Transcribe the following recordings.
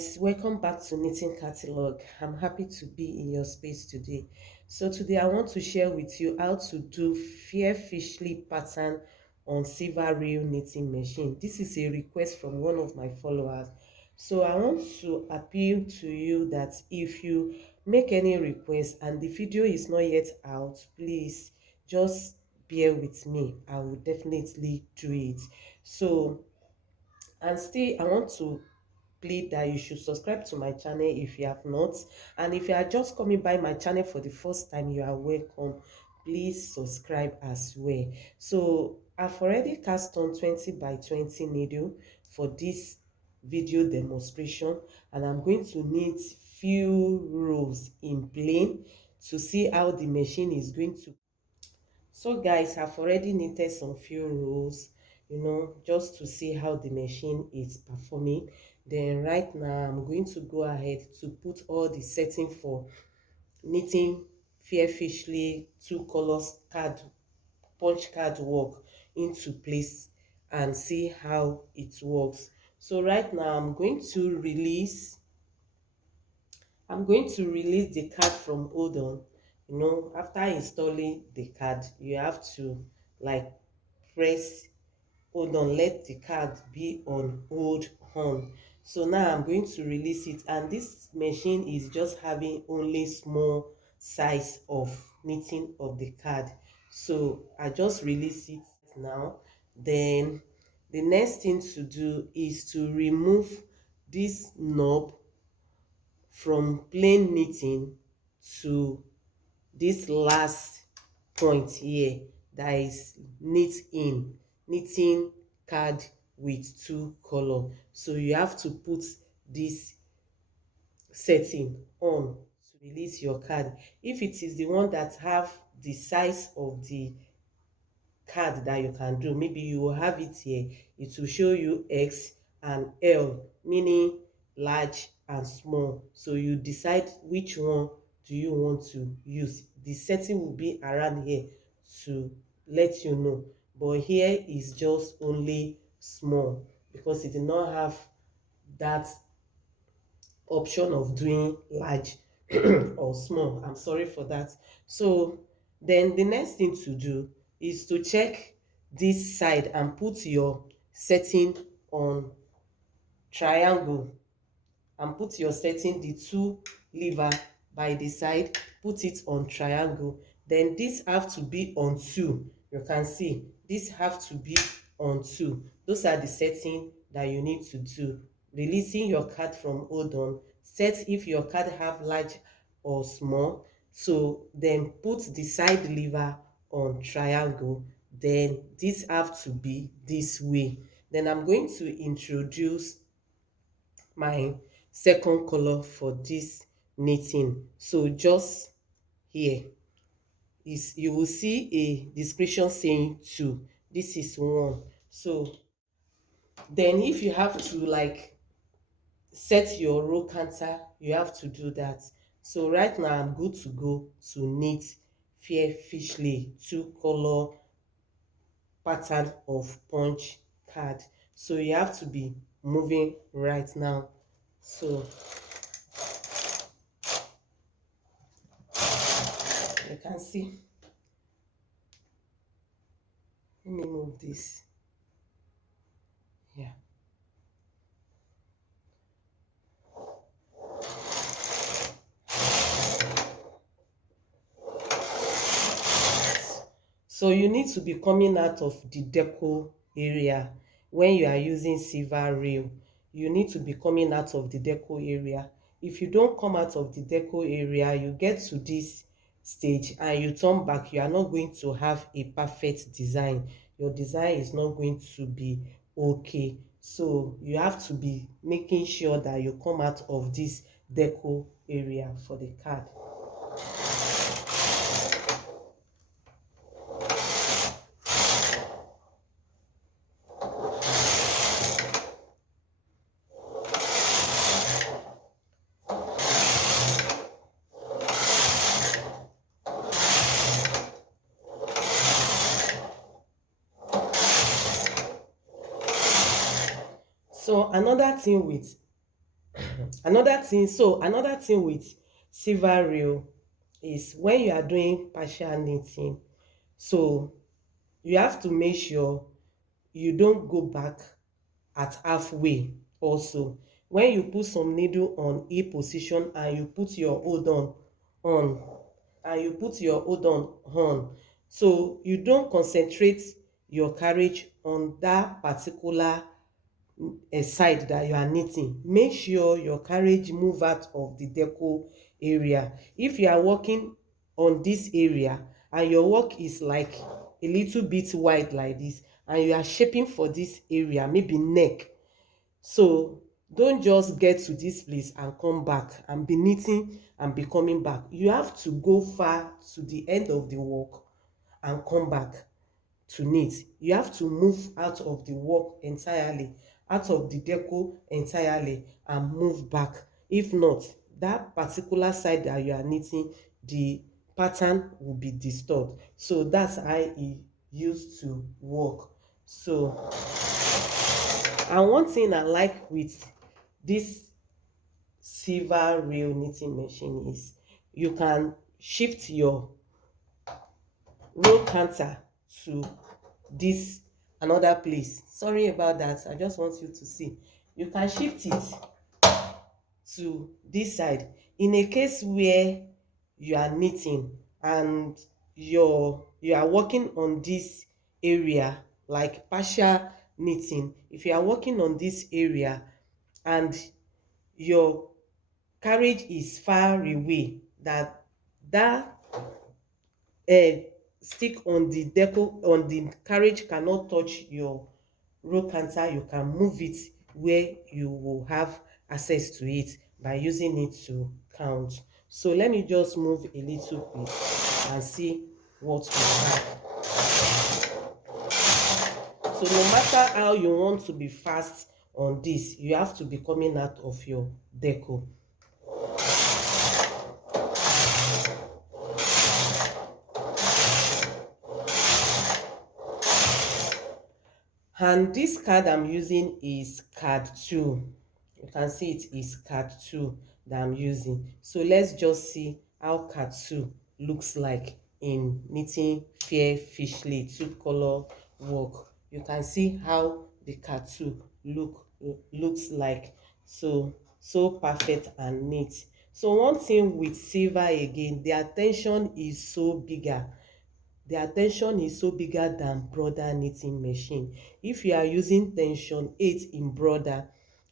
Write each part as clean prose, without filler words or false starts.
guys, welcome back to Knitting Catalog. I'm happy to be in your space today. So today I want to share with you how to do fair fishly pattern on Sliver Reed knitting machine. This is a request from one of my followers. So I want to appeal to you that if you make any request and the video is not yet out, please just bear with me. I will definitely do it. So and still I want to plead that you should subscribe to my channel if you have not, and if you are just coming by my channel for the first time, you are welcome. Please subscribe as well. So I've already cast on 20 by 20 needle for this video demonstration, and I'm going to knit few rows in plain to see how the machine is going to. So guys, I've already knitted some few rows, just to see how the machine is performing. Then right now I'm going to go ahead to put all the setting for knitting fair fishly two colors card punch card work into place and see how it works. So right now I'm going to release the card from hold on. After installing the card, you have to like press hold on, let the card be on hold on. So now I'm going to release it, and this machine is just having only small size of knitting of the card. So I just release it now. Then the next thing to do is to remove this knob from plain knitting to this last point here, that is knitting card with two color. So you have to put this setting on to release your card. If it is the one that have the size of the card that you can do, maybe you will have it here, it will show you X and L, meaning large and small. So you decide which one do you want to use. The setting will be around here to let you know, but here is just only small because it did not have that option of doing large or small. I'm sorry for that. So then the next thing to do is to check this side and put your setting on triangle, and put your setting, the two lever by the side, put it on triangle. Then this have to be on two. You can see this have to be on two. Those are the setting that you need to do. Releasing your card from hold on, set if your card have large or small. So then put the side lever on triangle. Then this have to be this way. Then I'm going to introduce my second color for this knitting. So just here is, you will see a description saying two. This is one. So then if you have to like set your row counter, you have to do that. So right now I'm good to go to knit fair fishly two color pattern of punch card. So you have to be moving right now. So you can see, let me move this. Yeah. So you need to be coming out of the deco area when you are using Sliver Reed. You need to be coming out of the deco area. If you don't come out of the deco area, you get to this stage and you turn back, you are not going to have a perfect design. Your design is not going to be okay. So you have to be making sure that you come out of this deco area for the card. So another thing with Another thing with silver reel is when you are doing partial knitting, so you have to make sure you don't go back at halfway. Also, when you put some needle on a position and you put your hold on and you put your hold on, so you don't concentrate your carriage on that particular side that you are knitting. Make sure your carriage move out of the deco area. If you are working on this area and your work is like a little bit wide like this, and you are shaping for this area, maybe neck, so don't just get to this place and come back and be knitting and be coming back. You have to go far to the end of the work and come back to knit. You have to move out of the work entirely, out of the deco entirely, and move back. If not, that particular side that you are knitting, the pattern will be disturbed. So that's how it used to work. So, and one thing I like with this silver reel knitting machine is you can shift your roll counter to this another place. Sorry about that, I just want you to see. You can shift it to this side in a case where you are knitting and you are working on this area, like partial knitting. If you are working on this area and your carriage is far away, that uh, stick on the deco on the carriage cannot touch your row canter, you can move it where you will have access to it by using it to count. So let me just move a little bit and see what we have. So no matter how you want to be fast on this, you have to be coming out of your deco. And this card I'm using is card 2. You can see it is card 2 that I'm using. So let's just see how card 2 looks like in knitting fair fishly two color work. You can see how the card 2 looks like. So perfect and neat. So one thing with silver again, the attention is so bigger. The attention is so bigger than brother knitting machine. If you are using tension 8 in brother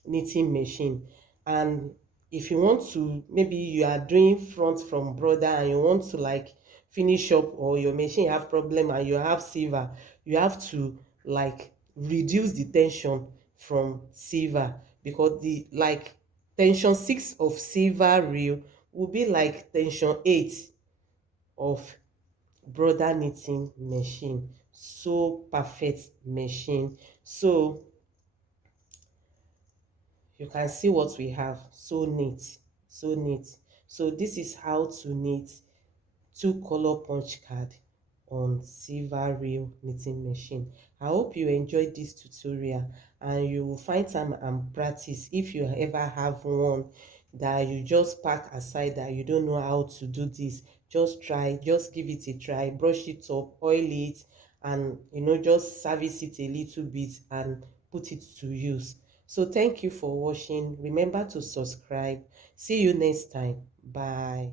knitting machine, and if you want to, maybe you are doing front from brother and you want to like finish up, or your machine have problem and you have silver, you have to like reduce the tension from silver, because the like tension 6 of silver reel will be like tension 8 of brother knitting machine. So perfect machine. So you can see what we have. So neat, so neat. So this is how to knit two color punch card on silver reel knitting machine. I hope you enjoyed this tutorial and you will find time and practice. If you ever have one that you just pack aside that you don't know how to do this, just try, just give it a try, brush it up, oil it, and just service it a little bit and put it to use. So thank you for watching. Remember to subscribe. See you next time. Bye.